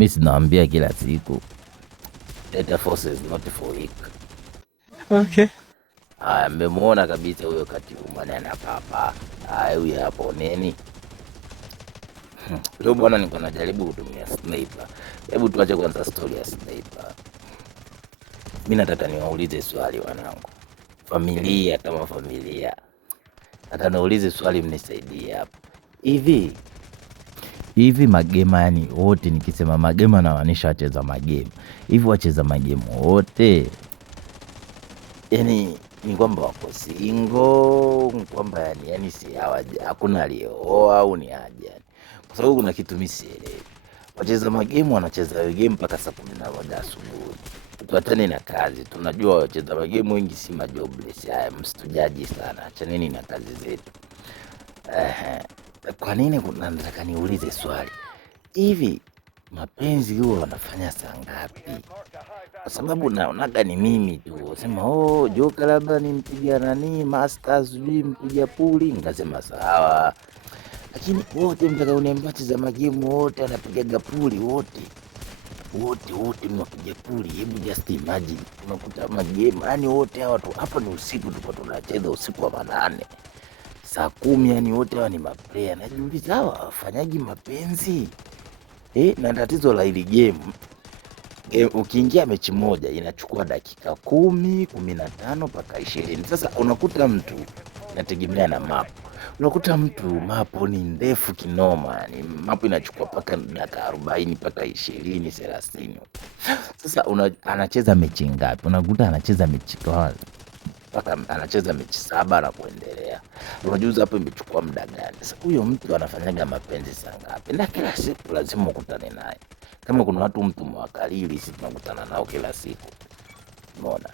Mimi sinawaambia kila siku data force is not for weak. Okay. Mmemwona kabisa huyo katibu manana papa. Huyo hapo nini? Leo bwana niko najaribu kutumia sniper. Hebu tuache kwanza story ya sniper. Mimi nataka niwaulize swali wanangu. Familia kama familia. Nataka niulize swali mnisaidie hapo. Hivi magema, yani wote, nikisema magema nawaanisha wacheza magemu. Hivi wacheza magemu wote, yani ni kwamba wako single, kwamba yani si hakuna aliyeoa au ni aje yani? Kwa sababu kuna kitu mimi sielewi. Wacheza magemu wanacheza game mpaka saa 11 asubuhi. Tuachane na kazi. Tunajua wacheza magemu wengi si majobless. Haya, msitujaji sana. Achaneni na kazi zetu. Kwa nini nataka niulize swali. Hivi mapenzi huwa wanafanya saa ngapi? Kwa sababu naonaga ni mimi tu sema Joka labda ni mpiga nani masters sijui mpiga puli, nikasema sawa, lakini wote mtaka uniambia za magemu wote anapiga puli wote mnapiga puli. Hebu just imagine, unakuta magemu yani wote hawa tu hapa ni usiku, tuko tunacheza usiku wa manane saa 10, yani wote hawa ni maplayer. Najiuliza hawa wafanyaji mapenzi na tatizo la hili game, ukiingia mechi moja inachukua dakika 10, 15 mpaka 20. Sasa unakuta mtu, inategemea na map, unakuta mtu mapo ni ndefu kinoma, yani mapo inachukua mpaka dakika 40 mpaka 20, 30. Sasa anacheza mechi ngapi? Unakuta anacheza mechi mpaka anacheza mechi 7 na kuendelea. Unajuza hapo imechukua muda gani? Sasa huyo mtu anafanyaga mapenzi saa ngapi? Na kila siku lazima ukutane naye. Kama kuna watu mtu mwakalili, sisi tunakutana nao kila siku. Umeona?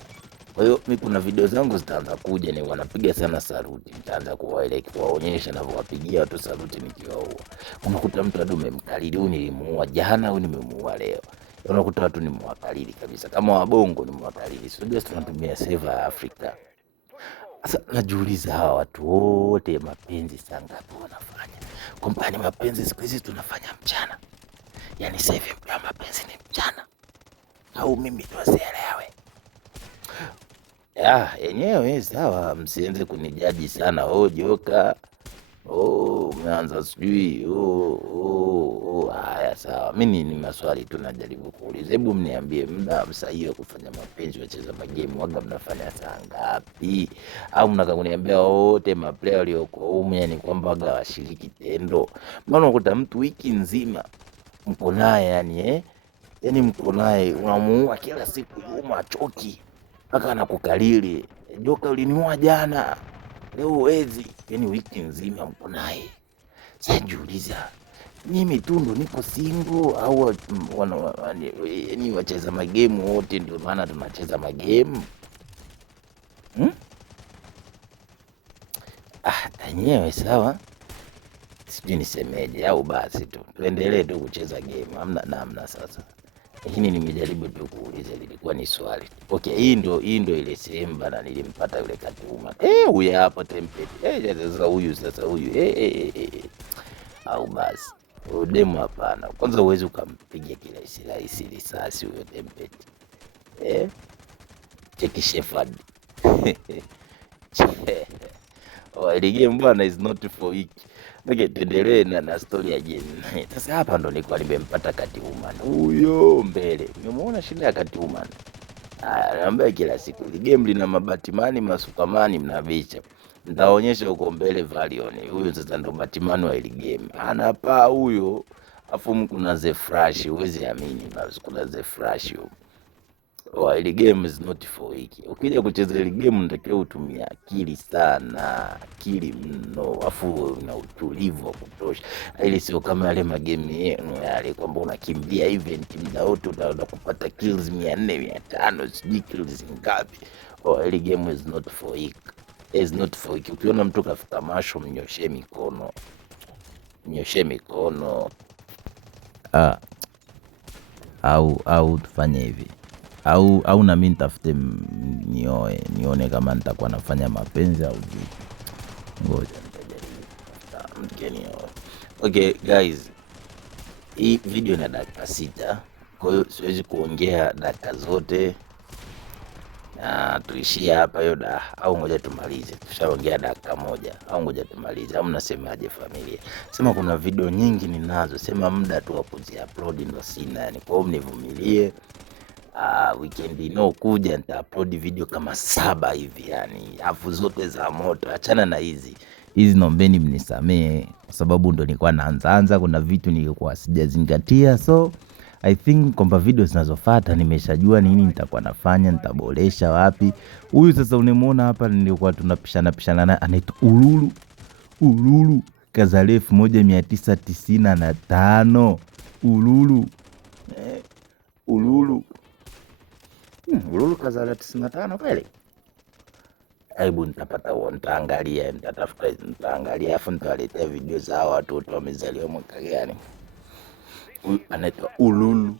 Kwa hiyo mimi kuna video zangu zitaanza kuja, ni wanapiga sana saluti. Nitaanza kuwaonyesha na kuwapigia watu saluti nikiwaua. Unakuta mtu hadi umemkalili, huyu nilimuua jana, huyu nimemuua leo. Unakuta watu ni mwakalili kabisa. Kama wabongo ni mwakalili. Sio tunatumia server ya Afrika. Sasa najiuliza hawa watu wote mapenzi saa ngapi wanafanya? Kwamba ni mapenzi siku hizi tunafanya mchana. Yaani sasa hivi mapenzi ni mchana. Au mimi tusielewe. Yenyewe sawa, msianze kunijaji sana. Joka. Umeanza sijui. Haya sawa. Mimi ni maswali tu najaribu kuuliza. Hebu mniambie muda sahihi wa kufanya mapenzi wacheza magemu waga mnafanya saa ngapi? Au mnataka kuniambia wote maplayer walioko humu yani kwamba waga washiriki tendo? Maana unakuta mtu wiki nzima mko naye yani yani mko naye unamuua kila siku, yuma achoki mpaka anakukalili. Joka uliniua jana, leo huwezi. Yani wiki nzima mko naye. Sasa jiuliza, mimi tu ndo niko single au yani wacheza magemu wote ndio maana tunacheza magemu? Yenyewe sawa, sijui nisemeje, au basi tu tuendelee tu kucheza game, hamna namna sasa. Lakini nimejaribu tu kuuliza, lilikuwa ni swali. Okay, hii ndio ile sehemu bana nilimpata yule Katuma. Huyu hapo template. Sasa huyu au basi demo hapana. Kwanza uwezi ukampiga kila rahisi risasi huyo template. Cheki Shepherd. Ile game bwana is not for weak. Okay, tuendelee na story ya Jen. Sasa hapa ndo nilikuwa nimempata Catwoman. Huyo mbele. Umemuona shida ya Catwoman? Naambia kila siku ile game lina mabatimani, masukamani mnavicha. Nitaonyesha huko mbele Valion. Huyo sasa ndo Batman wa ile game. Anapaa huyo. Afu kuna The Flash, huwezi amini, basi kuna The Flash huyo. Ile game is not for weak. Ukija kucheza ile game unatakiwa utumie akili sana, akili mno, afu na utulivu wa kutosha. Ile sio kama yale magame yenu yale kwamba unakimbia event muda wote utaenda kupata kills 400 500 sijui kills ngapi. Ile game is not for weak. Is not for weak. Ukiona mtu kafika masho, mnyoshe mikono. Au tufanye hivi. Au na mimi nitafute nione kama nitakuwa nafanya mapenzi au vipi. Ngoja nitajaribu. Okay guys, hii video ina dakika 6, kwa hiyo siwezi kuongea dakika zote, na tuishie hapa hiyo au ngoja tumalize. Tushaongea dakika 1 au ngoja tumalize, au mnasemaje familia? Sema kuna video nyingi ninazo, sema muda tu wa kuziupload ndo sina yani, kwa hiyo mnivumilie. Weekend inayokuja nita upload video kama 7 hivi yani, afu zote za moto. Achana na hizi naombeni mnisamee kwa sababu ndo nilikuwa naanza, kuna vitu nilikuwa sijazingatia, so I think kwamba video zinazofuata nimeshajua nini nitakuwa nafanya, nitaboresha wapi. Huyu sasa unamuona hapa nilikuwa tunapishana naye, anaitwa Ululu kazaliwa 1995. Ululu kazaliwa 95 kweli? Hebu nitaangalia, nitaangalia afu nitawaletea video za watoto wamezaliwa mwaka gani. Anaitwa Ululu.